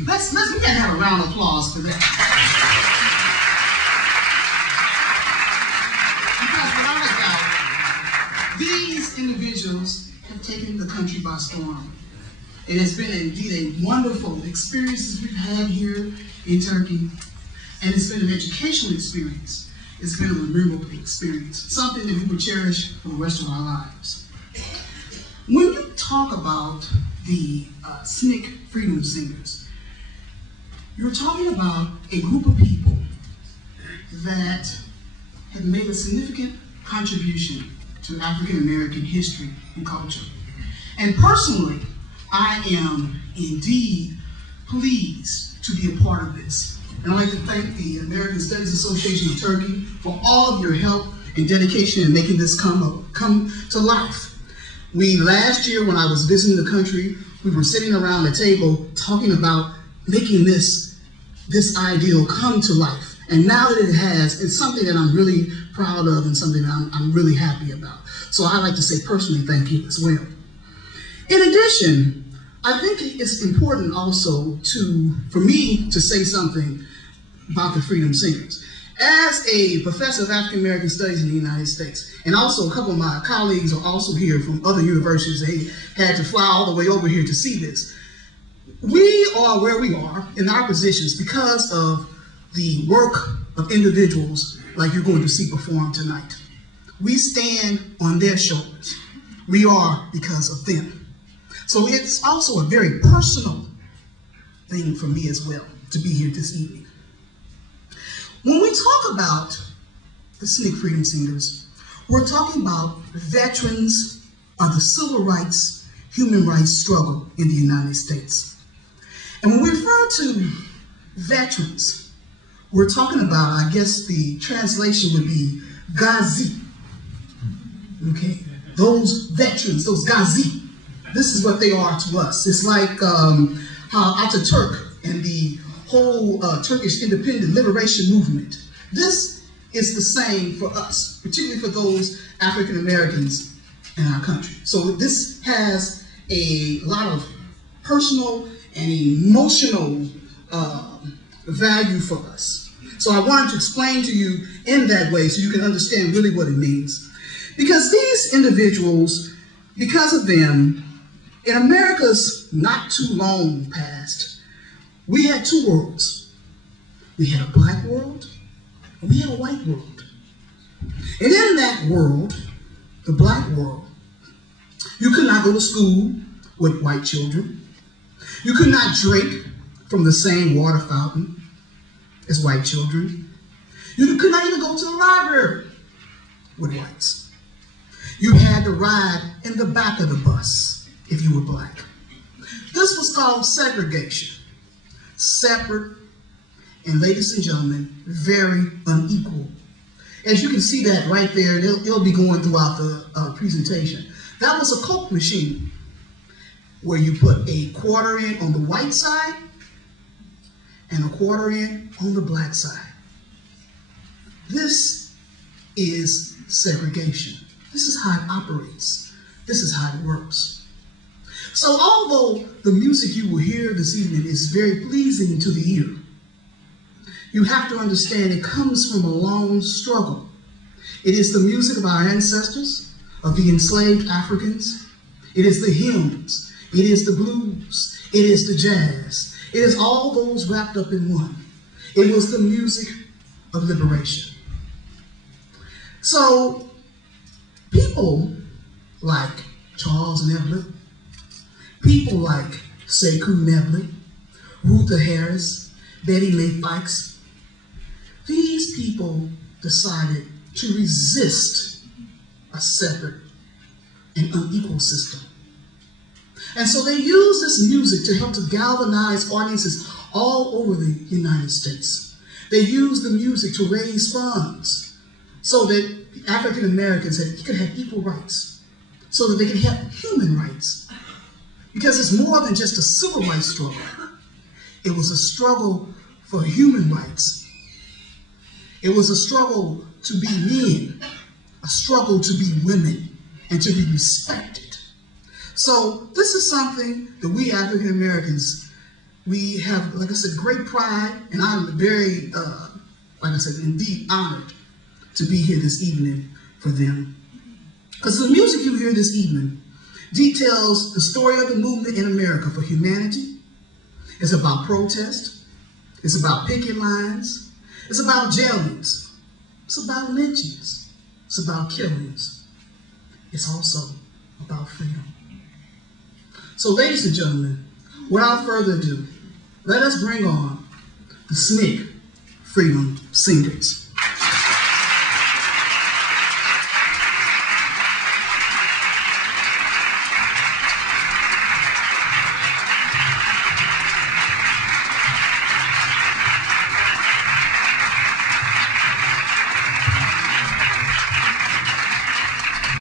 We can have a round of applause for that. Because without a doubt, these individuals have taken the country by storm. It has been indeed a wonderful experience we've had here in Turkey, and it's been an educational experience. It's been a memorable experience, something that we will cherish for the rest of our lives. When you talk about the Sncc Freedom Singers, you're talking about a group of people that have made a significant contribution to African American history and culture. And personally, I am indeed pleased to be a part of this. And I'd like to thank the American Studies Association of Turkey for all of your help and dedication in making this come to life. Last year when I was visiting the country, we were sitting around the table talking about making this ideal come to life. And now that it has, it's something that I'm really proud of and something that I'm really happy about. So I'd like to say personally thank you as well. In addition, I think it's important also for me to say something about the Freedom Singers. As a professor of African American Studies in the United States, and also a couple of my colleagues are also here from other universities, they had to fly all the way over here to see this. We are where we are in our positions because of the work of individuals like you're going to see perform tonight. We stand on their shoulders. We are because of them. So it's also a very personal thing for me as well to be here this evening. When we talk about the Sncc Freedom Singers, we're talking about veterans of the civil rights, human rights struggle in the United States. And when we refer to veterans, we're talking about, I guess the translation would be Ghazi. Okay, those veterans, those Ghazi, this is what they are to us. It's like how Ataturk and the whole Turkish independent liberation movement. This is the same for us, particularly for those African Americans in our country. So this has a lot of personal and emotional value for us. So I wanted to explain to you in that way so you can understand really what it means. Because these individuals, because of them, in America's not too long past, we had two worlds. We had a black world, and we had a white world. And in that world, the black world, you could not go to school with white children. You could not drink from the same water fountain as white children. You could not even go to the library with whites. You had to ride in the back of the bus if you were black. This was called segregation. Separate, and ladies and gentlemen, very unequal. As you can see that right there, it'll be going throughout the presentation. That was a Coke machine where you put a quarter in on the white side and a quarter in on the black side. This is segregation. This is how it operates. This is how it works. So although the music you will hear this evening is very pleasing to the ear, you have to understand it comes from a long struggle. It is the music of our ancestors, of the enslaved Africans. It is the hymns. It is the blues. It is the jazz. It is all those wrapped up in one. It was the music of liberation. So people like Charles Neblett, people like Sekou Neblett, Ruther Harris, Betty Lee Fikes, these people decided to resist a separate and unequal system. And so they used this music to help to galvanize audiences all over the United States. They used the music to raise funds so that African Americans could have equal rights, so that they could have human rights. Because it's more than just a civil rights struggle. It was a struggle for human rights. It was a struggle to be men, a struggle to be women, and to be respected. So this is something that we African Americans We have, like I said, great pride, and I'm very, like I said, indeed honored to be here this evening for them. Because the music you hear this evening details the story of the movement in America for humanity. It's about protest. It's about picket lines. It's about jailings. It's about lynchings. It's about killings. It's also about freedom. So, ladies and gentlemen, without further ado, let us bring on the Sncc Freedom Singers.